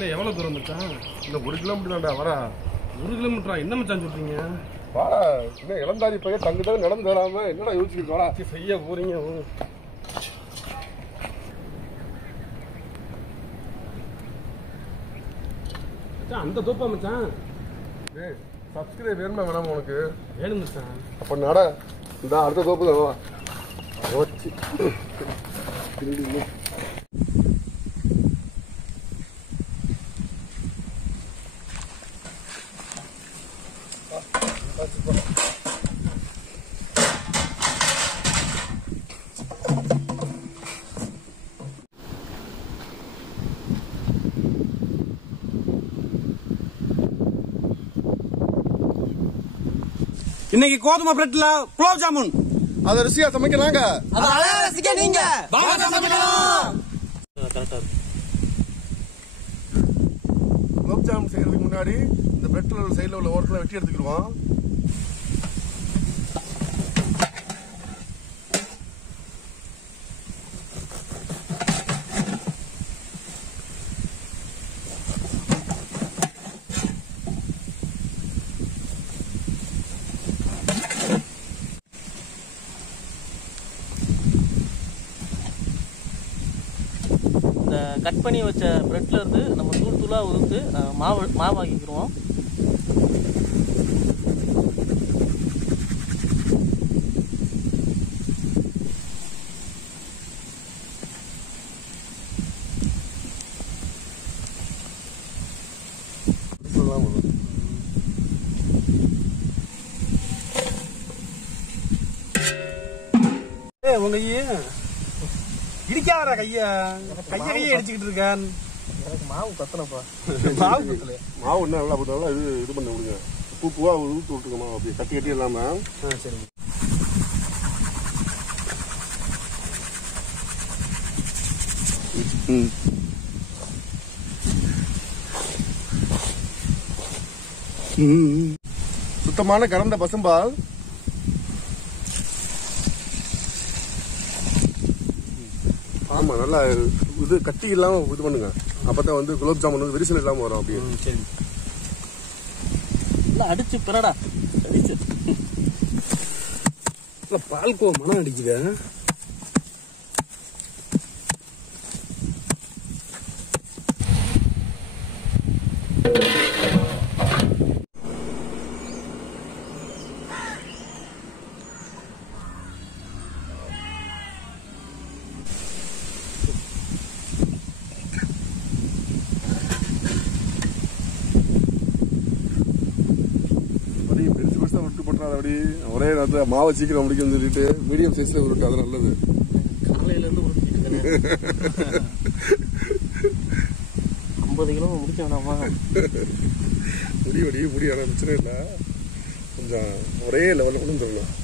இன்னும் எவ்வளோ தூரம் மச்சான்? இந்த 1 கிலோமீட்டர் தான்டா வரா. 1 கிலோமீட்டரா? என்ன மச்சான் சொல்றீங்க? வாடா, இன்னும் இளந்தாரி பையன் தங்குதான் நடந்து வராம என்னடா யோசிச்சுட்டு வாடா. செய்ய போறீங்க. மச்சான் அந்த தோப்பா மச்சான்? டேய், சப்ஸ்கிரைப் வேணுமா வேணாமா உனக்கு? வேணும் மச்சான். அப்போ நட, இந்த அடுத்த தோப்பு தான் வா. ஓச்சி இன்னைக்கு கோதுமை பிரெட்ல குலோப் ஜாமுன். அதை ருசியா சமைக்கலாங்க. நீங்க குலோப் ஜாமுன் செய்யறதுக்கு முன்னாடி இந்த பிரெட்ல உள்ள சைடுல உள்ள ஓரத்துல வெட்டி எடுத்துக்கிடுவோம். கட் பண்ணி வச்ச பிரெட்ல இருந்து நம்ம தூள் தூளா உதுத்து மாவாக்கிக்கிறோம். உங்க இடிக்காத கைய அடிச்சுக்கிட்டு இருக்கான். மாவு கத்தனப்பா. மாவு கத்தல. மாவு என்ன நல்லா போட்டாலும் இது பண்ண விடுங்க. பூவா ஊற்றி விட்டுருக்க மாவு அப்படியே கட்டி கட்டி இல்லாம. சரி. சுத்தமான கறந்த பசும்பால். ஆமா, நல்லா இது கட்டி இல்லாம இது பண்ணுங்க. அப்பதான் வந்து குலோப் ஜாமுன் வந்து விரிசல் இல்லாம வரும். அப்படியே சரி. அடிச்சு பிறடா அடிச்சு பால்கோ மனம் அடிக்குது. அப்படி ஒரே நேரத்தில் மாவை சீக்கிரம் முடிக்கும்னு சொல்லிட்டு மீடியம் சைஸ்ல உருட்டு. அது நல்லது. காலையில இருந்து உருட்டிட்டு 50 கிலோ முடிக்க வேணாமா? முடி ஆனால் பிரச்சனை இல்லை. கொஞ்சம் ஒரே லெவலில் கொண்டு வந்துடணும்.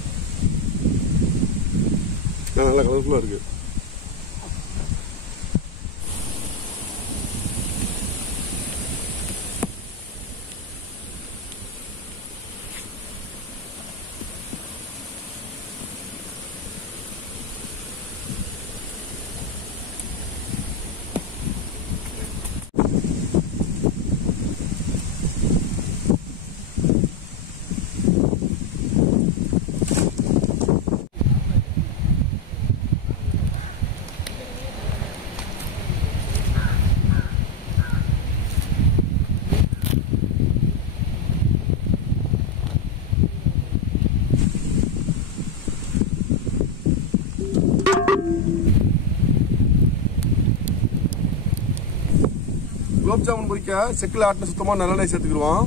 நல்லா கலர்ஃபுல்லாக இருக்கு. குலோப் ஜாமுன் பொரிக்க செக்கில் ஆட்டின சுத்தமாக நல்லெண்ணெய் சேர்த்துக்கிடுவோம்.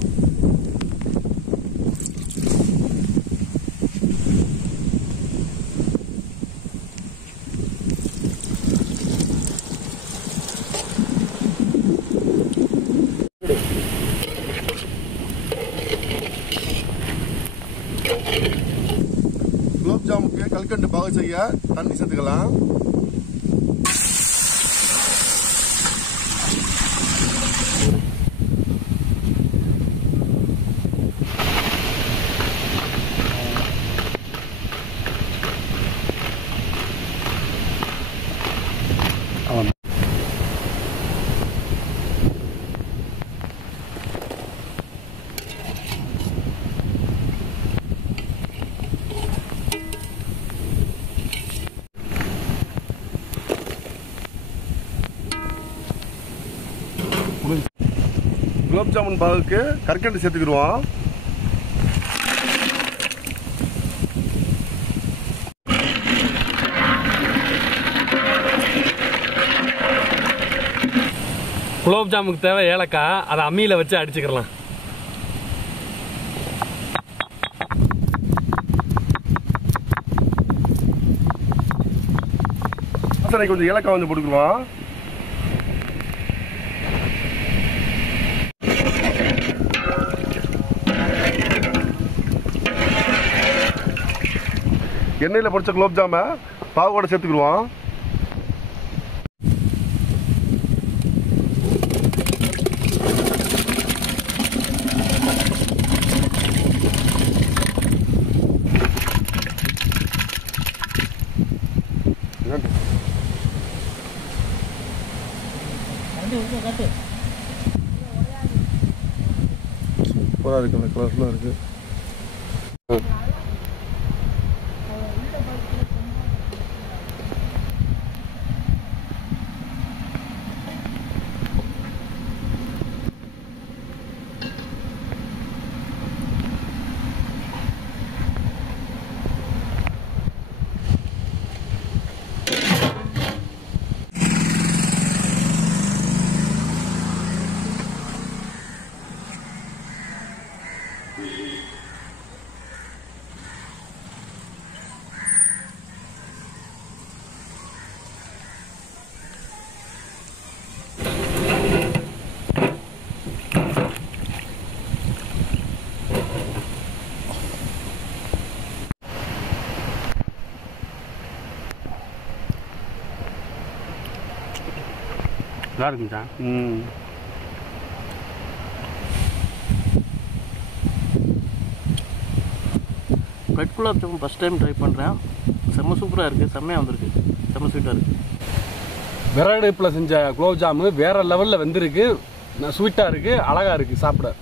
குலோப் ஜாமுக்கு கல்கண்டு பாகு செய்ய தண்ணி சேர்த்துக்கலாம். குலோப் ஜாமுன் பாகுக்கு கற்கண்டு சேர்த்துக்கிடுவோம். குலோப் ஜாமுக்கு தேவை ஏலக்காய், அதை அம்மியில வச்சு அடிச்சுக்கலாம். கொஞ்சம் ஏலக்காய் வந்து போட்டுக்குவோம். எண்ணெயில பொரிச்ச குலோப் ஜாம பாவோட சேர்த்துக்குவோம். சூப்பரா இருக்கு, கலர்ஃபுல்லா இருக்கு. நல்லா இருக்குங்க. Bread gulab jamun first time try பண்ணுறேன். செம்ம சூப்பராக இருக்குது, செம்மையாக வந்திருக்கு, செம்ம ஸ்வீட்டாக இருக்குது. விறகடுப்பில் செஞ்ச குலோப் ஜாமு வேற லெவலில் வெந்திருக்கு, ஸ்வீட்டாக இருக்குது, அழகாக இருக்குது சாப்பிட.